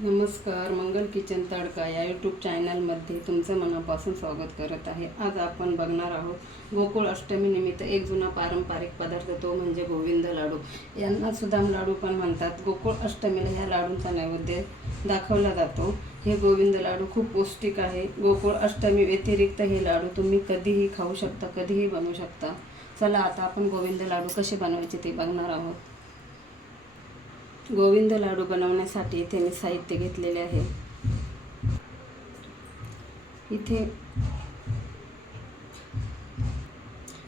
नमस्कार मंगल किचन तडका या यूट्यूब चॅनलमध्ये तुमचं मनापासून स्वागत करत आहे. आज आपण बघणार आहोत गोकुळ अष्टमीनिमित्त एक जुना पारंपरिक पदार्थ तो म्हणजे गोविंद लाडू. यांना सुदाम लाडू पण म्हणतात. गोकुळ अष्टमीला ह्या लाडूंचा नैवेद्य दाखवला जातो. हे गोविंद लाडू खूप पौष्टिक आहे. गोकुळ अष्टमी व्यतिरिक्त हे लाडू तुम्ही कधीही खाऊ शकता कधीही बनवू शकता. चला आता आपण गोविंद लाडू कसे बनवायचे ते बघणार आहोत. गोविंद लाडू बनवण्यासाठी इथे मी साहित्य घेतलेले आहे. इथे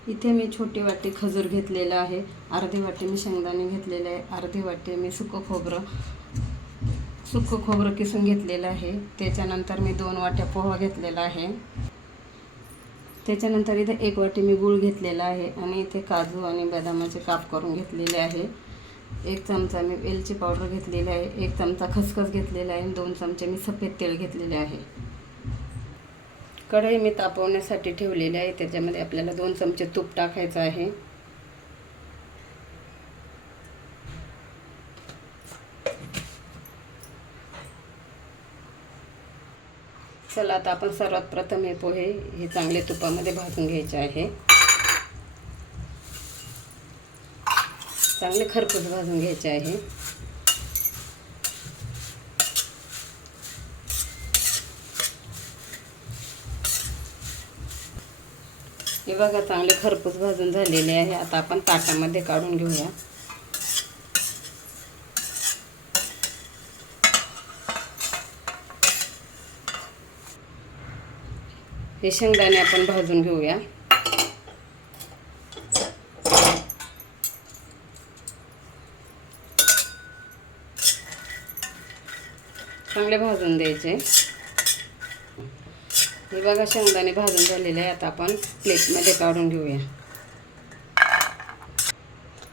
इथे मी छोटी वाटी खजूर घेतलेला आहे. अर्धी वाटी मी शेंगदाणे घेतलेले आहे. अर्धी वाटी मी सुकं खोबरं सुकं खोबरं किसून घेतलेलं आहे. त्याच्यानंतर मी दोन वाट्या पोहा घेतलेला आहे. त्याच्यानंतर इथे एक वाटी मी गूळ घेतलेला आहे आणि इथे काजू आणि बदामाचे काप करून घेतलेले आहे. एक चमचा मी वेलची पावडर घेतलेली आहे एक चमचा खसखस घेतलेला आहे दोन चमचे मी सफेद तेल घेतलेले आहे. कढई मी तापवण्यासाठी ठेवलेली आहे त्याच्यामध्ये आपल्याला दोन चमचे तूप टाकायचं आहे. चला आता आपण सर्वात प्रथम हे पोहे हे चांगले तुपामध्ये भाजून घ्यायचे आहे. चांगले खरपूस भाजून घ्यायचे आहे. हे बघा चांगले खरपूस भाजून झालेले आहे. आता आपण ताटामध्ये काढून घेऊया. हे शेंगदाणे आपण भाजून घेऊया. चांगले भाजून द्यायचे. हे बघा शेंगदाणे भाजून झालेले आहे आता आपण प्लेटमध्ये काढून घेऊया.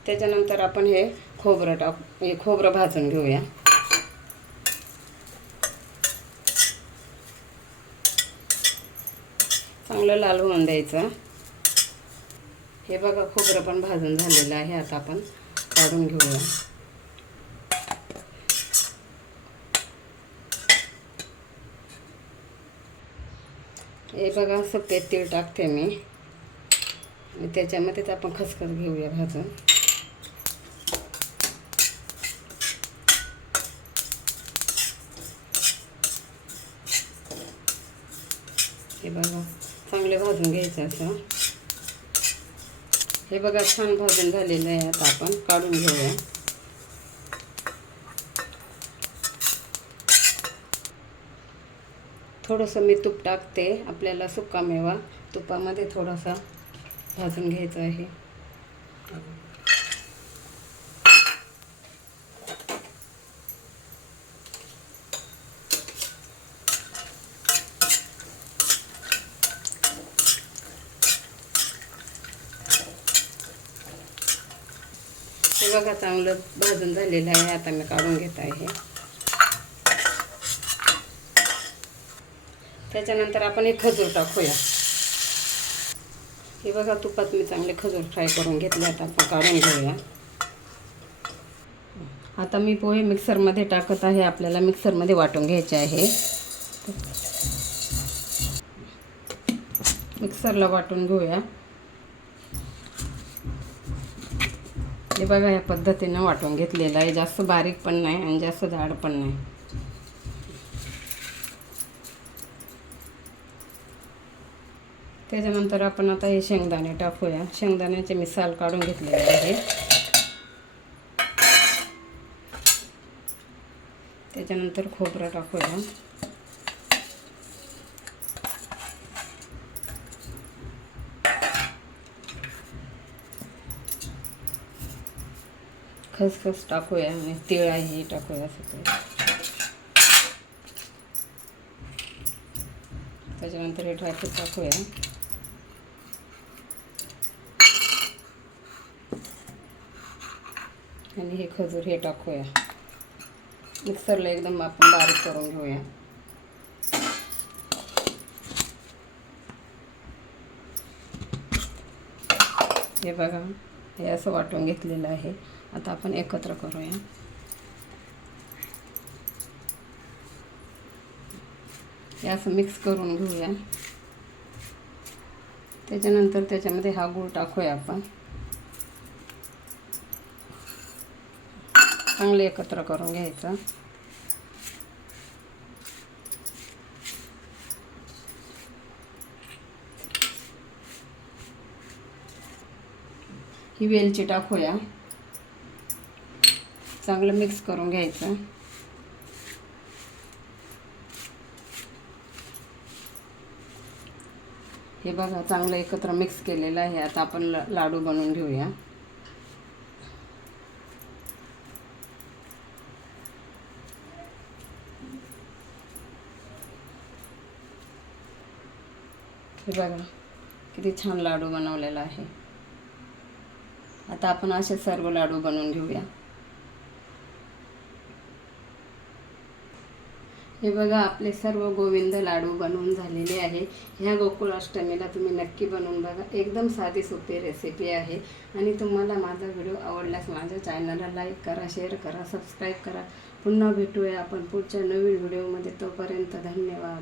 त्याच्यानंतर आपण हे खोबरं टाक हे खोबरं भाजून घेऊया. चांगलं लाल होऊन द्यायचं. हे बघा खोबरं पण भाजून झालेलं आहे. आता आपण काढून घेऊया. हे बघा सफेद तीळ टाकते मी. त्याच्यामध्येच आपण खसखस घेऊया भाजून. हे बघा चांगले भाजून घ्यायचं असं. हे बघा छान भाजून झालेलं आहे आता आपण. काढून घेऊया. थोडंसं मी तूप टाकते. आपल्याला सुका मेवा. तुपामध्ये थोडासा भाजून घ्यायचा आहे. बघा चांगलं भाजून झालेलं आहे. आता मी काढून घेत आहे. त्याच्यानंतर आपण एक खजूर टाकूया. हे बघा तुपात मी चांगले खजूर फ्राय करून घेतले आता आपण काढून घेऊया. आता मी पोहे मिक्सरमध्ये टाकत आहे आपल्याला मिक्सरमध्ये वाटून घ्यायचे आहे. मिक्सरला वाटून घेऊया. हे बघा या पद्धतीनं वाटून घेतलेलं आहे. जास्त बारीक पण नाही आणि जास्त जाड पण नाही. त्याच्यानंतर आपण आता हे शेंगदाणे टाकूया. शेंगदाण्याचे मी साल काढून घेतलेले आहे. त्याच्यानंतर खोबरं टाकूया. खसखस टाकूया आणि तिळ आहे टाकूया सगळं. त्याच्यानंतर हे ड्रायफ्रूट टाकूया. आणि हे खजूर हे टाकूया. मिक्सरला एकदम आपण बारीक करून घेऊया. हे बघा हे असं वाटून घेतलेलं आहे. आता आपण एकत्र करूया. हे असं मिक्स करून घेऊया. त्याच्यानंतर त्याच्यामध्ये हा गूळ टाकूया आपण. चांगले एकत्र करून घ्यायचं. ही वेलची टाकूया. चांगलं मिक्स करून घ्यायचं. हे बघा चांगलं एकत्र मिक्स केलेलं आहे. आता आपण लाडू बनवून घेऊया. हे बघा किती छान लाडू बनवलेला आहे. आता आपण असे सर्व लाडू बनवून घेऊया. हे बघा आपले सर्व गोविंद लाडू बनवून झालेले आहे. ह्या गोकुळाष्टमीला तुम्ही नक्की बनवून बघा. एकदम साधी सोपी रेसिपी आहे. आणि तुम्हाला माझा व्हिडिओ आवडल्यास माझ्या चॅनलला लाईक करा शेअर करा सबस्क्राईब करा. पुन्हा भेटूया आपण पुढच्या नवीन व्हिडिओमध्ये तोपर्यंत धन्यवाद.